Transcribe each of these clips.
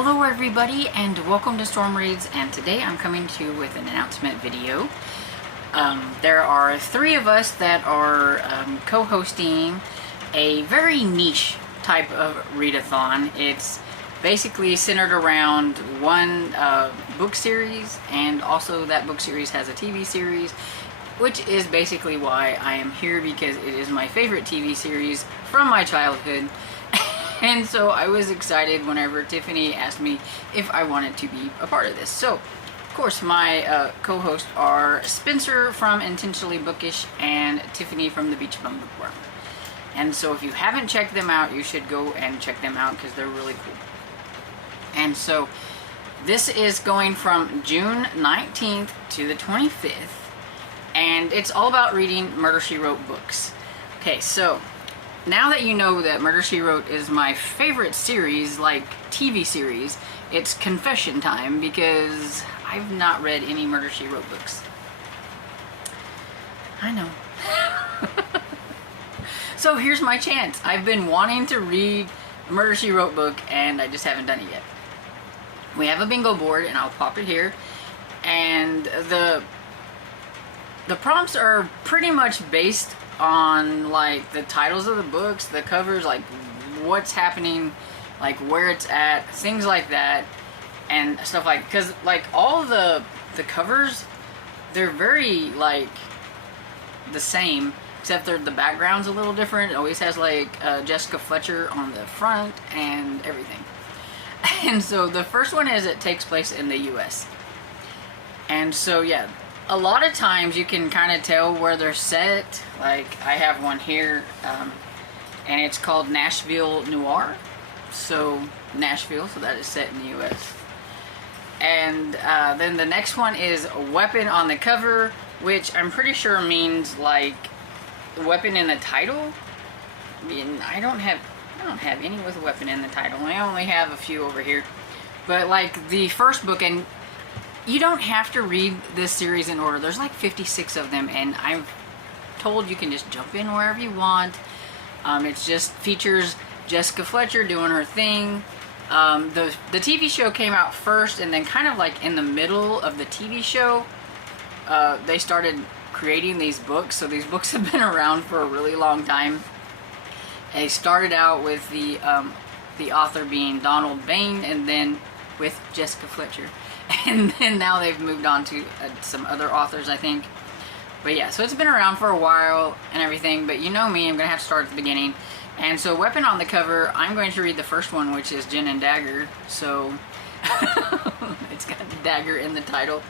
Hello everybody and welcome to Storm Reads, and today I'm coming to you with an announcement video. There are three of us that are co-hosting a very niche type of readathon. It's basically centered around one book series, and also that book series has a TV series, which is basically why I am here, because it is my favorite TV series from my childhood. And so I was excited whenever Tiffany asked me if I wanted to be a part of this. So, of course, my co-hosts are Spencer from Intentionally Bookish and Tiffany from the Beach Bum Bookworm. And so if you haven't checked them out, you should go and check them out because they're really cool. And so this is going from June 19th to the 25th. And it's all about reading Murder, She Wrote books. Okay, so now that you know that Murder, She Wrote is my favorite series, like TV series, it's confession time, because I've not read any Murder, She Wrote books. I know. So here's my chance. I've been wanting to read a Murder, She Wrote book, and I just haven't done it yet. We have a bingo board, and I'll pop it here. And the prompts are pretty much based on like the titles of the books, the covers, like what's happening, like where it's at, things like that, and stuff like, because like all the covers, they're very like the same, except the background's a little different. It always has like Jessica Fletcher on the front and everything. And so the first one is it takes place in the US. And so yeah, a lot of times you can kind of tell where they're set. Like I have one here, and it's called Nashville Noir. So Nashville, so that is set in the U.S. And then the next one is a weapon on the cover, which I'm pretty sure means like weapon in the title. I mean, I don't have any with a weapon in the title. I only have a few over here. But like the first book, and you don't have to read this series in order. There's like 56 of them, and I'm told you can just jump in wherever you want. It's just features Jessica Fletcher doing her thing. The TV show came out first, and then kind of like in the middle of the TV show, they started creating these books. So these books have been around for a really long time. They started out with the author being Donald Bain, and then with Jessica Fletcher. And then now they've moved on to some other authors, I think. But yeah, so it's been around for a while and everything, but you know me, I'm going to have to start at the beginning. And so weapon on the cover, I'm going to read the first one, which is Gin and Dagger. So it's got dagger in the title.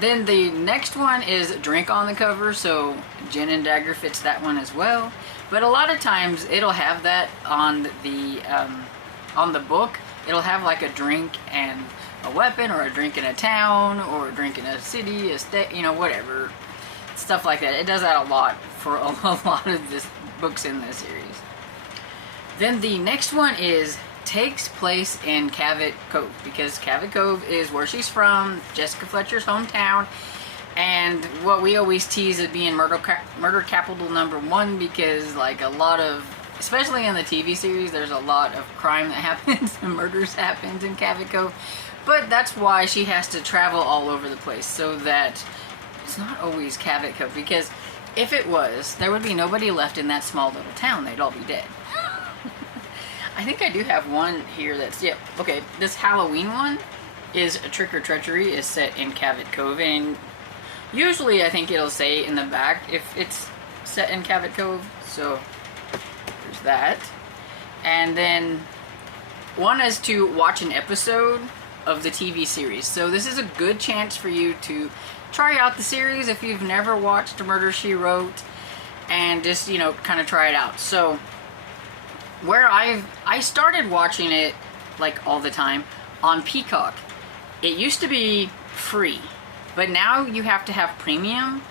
Then the next one is drink on the cover, so Gin and Dagger fits that one as well. But a lot of times it'll have that on the book. It'll have like a drink and a weapon, or a drink in a town, or a drink in a city, a state, you know, whatever. Stuff like that. It does that a lot for a lot of the books in this series. Then the next one takes place in Cabot Cove, because Cabot Cove is where she's from, Jessica Fletcher's hometown, and what we always tease as being murder capital #1, because like a lot of, especially in the TV series, there's a lot of crime that happens and murders happens in Cabot Cove. But that's why she has to travel all over the place, so that it's not always Cabot Cove, because if it was, there would be nobody left in that small little town. They'd all be dead. I think I do have one here that's, yeah, okay, this Halloween one is a Trick or Treachery, is set in Cabot Cove, and usually I think it'll say in the back if it's set in Cabot Cove, so there's that. And then one is to watch an episode of the TV series. So this is a good chance for you to try out the series if you've never watched Murder, She Wrote, and just, you know, kind of try it out. So where I started watching it like all the time on Peacock. It used to be free, but now you have to have premium,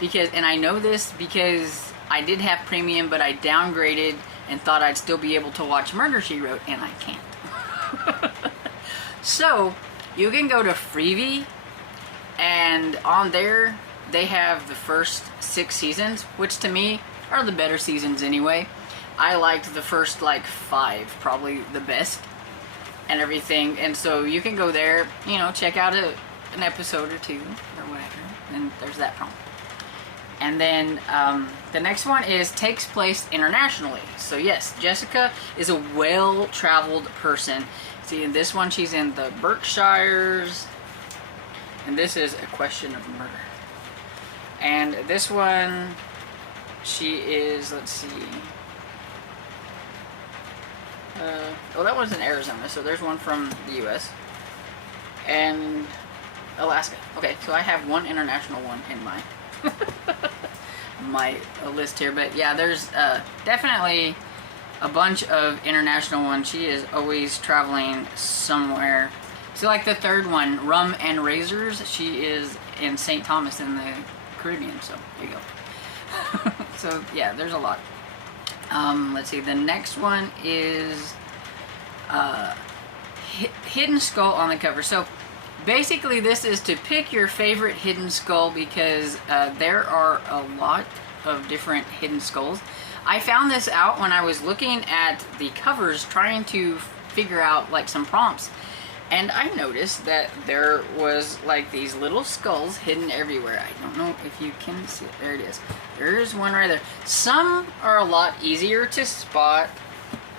because, and I know this because I did have premium, but I downgraded and thought I'd still be able to watch Murder, She Wrote, and I can't. So you can go to Freevee, and on there they have the first 6 seasons, which to me are the better seasons anyway. I liked the first like 5 probably the best. and everything. And so you can go there, you know, check out an episode or two or whatever. And there's that prompt. And then the next one is takes place internationally. So yes, Jessica is a well-traveled person. See, in this one, she's in the Berkshires. And this is A Question of Murder. And this one, she is, let's see. Oh, that one's in Arizona. So there's one from the U.S. And Alaska. Okay, so I have one international one in my list here. But yeah, there's definitely a bunch of international ones. She is always traveling somewhere. So like the third one, Rum and Razors, she is in St. Thomas in the Caribbean. So there you go. So yeah, there's a lot. Let's see, the next one is Hidden Skull on the cover. So basically this is to pick your favorite hidden skull, because there are a lot of different hidden skulls. I found this out when I was looking at the covers trying to figure out like some prompts, and I noticed that there was like these little skulls hidden everywhere. I don't know if you can see it. There it is. There's one right there. Some are a lot easier to spot,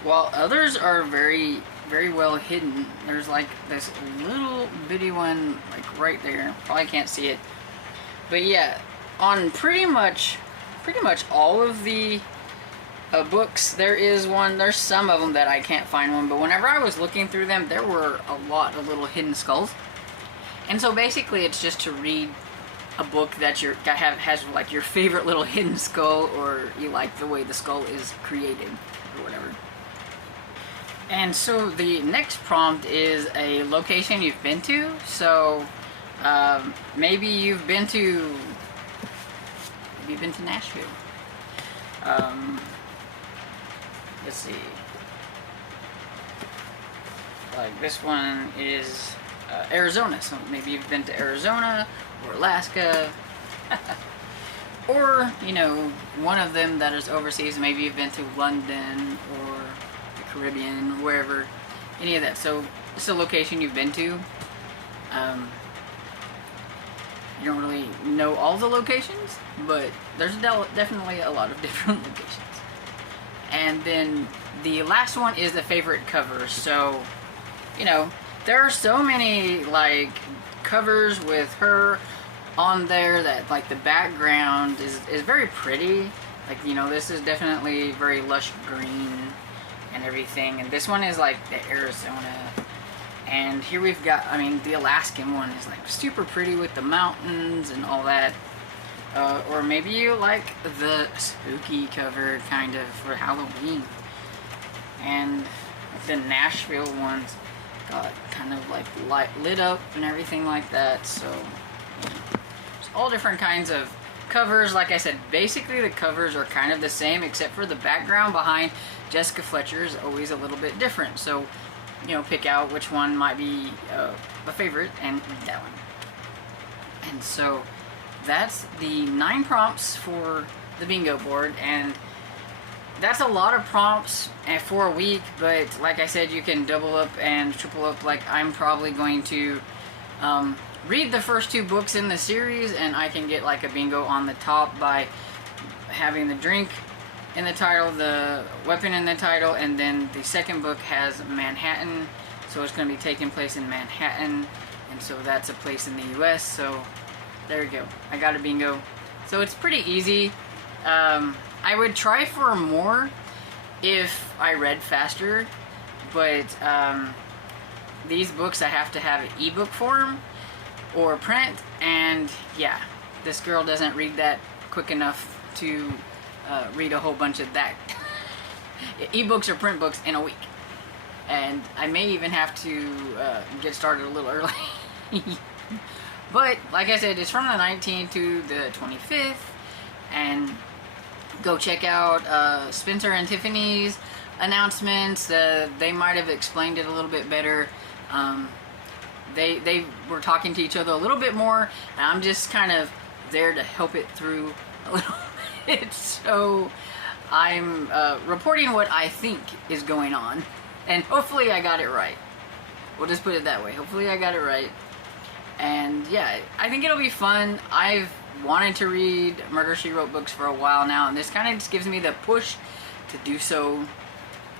while others are very, very well hidden. There's like this little bitty one like right there. Probably can't see it. But yeah, on pretty much all of the books, there is one. There's some of them that I can't find one, but whenever I was looking through them, there were a lot of little hidden skulls. And so basically it's just to read a book that has like your favorite little hidden skull, or you like the way the skull is created or whatever. And so the next prompt is a location you've been to. So maybe you've been to Nashville. Let's see. Like this one is Arizona. So maybe you've been to Arizona or Alaska. Or, you know, one of them that is overseas. Maybe you've been to London or the Caribbean, wherever. Any of that. So it's a location you've been to. You don't really know all the locations, but there's definitely a lot of different locations. And then the last one is the favorite cover. So, you know, there are so many like covers with her on there that like the background is very pretty. Like, you know, this is definitely very lush green and everything. And this one is like the Arizona. And here we've got, I mean, the Alaskan one is like super pretty with the mountains and all that. Or maybe you like the spooky cover kind of for Halloween. And the Nashville ones got kind of like lit up and everything like that. So, you know, there's all different kinds of covers. Like I said, basically the covers are kind of the same, except for the background behind Jessica Fletcher is always a little bit different. So, you know, pick out which one might be a favorite and read that one. And so that's the 9 prompts for the bingo board, and that's a lot of prompts for a week. But like I said, you can double up and triple up. Like I'm probably going to read the first 2 books in the series, and I can get like a bingo on the top by having the drink in the title, the weapon in the title, and then the second book has Manhattan, so it's going to be taking place in Manhattan, and so that's a place in the US. So there you go, I got a bingo. So it's pretty easy. I would try for more if I read faster, but these books I have to have an ebook form or print, and yeah, this girl doesn't read that quick enough to read a whole bunch of that ebooks or print books in a week. And I may even have to get started a little early. But like I said, it's from the 19th to the 25th, and go check out Spencer and Tiffany's announcements. They might have explained it a little bit better. They were talking to each other a little bit more, and I'm just kind of there to help it through a little bit. So I'm reporting what I think is going on, and hopefully I got it right. We'll just put it that way. Hopefully I got it right. And yeah, I think it'll be fun. I've wanted to read Murder, She Wrote books for a while now, and this kind of just gives me the push to do so.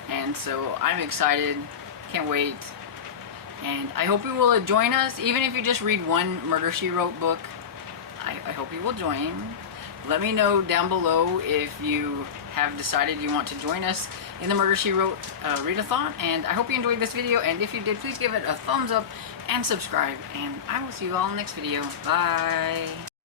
And so I'm excited. Can't wait. And I hope you will join us, even if you just read one Murder, She Wrote book. I hope you will join. Let me know down below if you have decided you want to join us in the Murder, She Wrote readathon. And I hope you enjoyed this video, and if you did, please give it a thumbs up and subscribe. And I will see you all in the next video. Bye!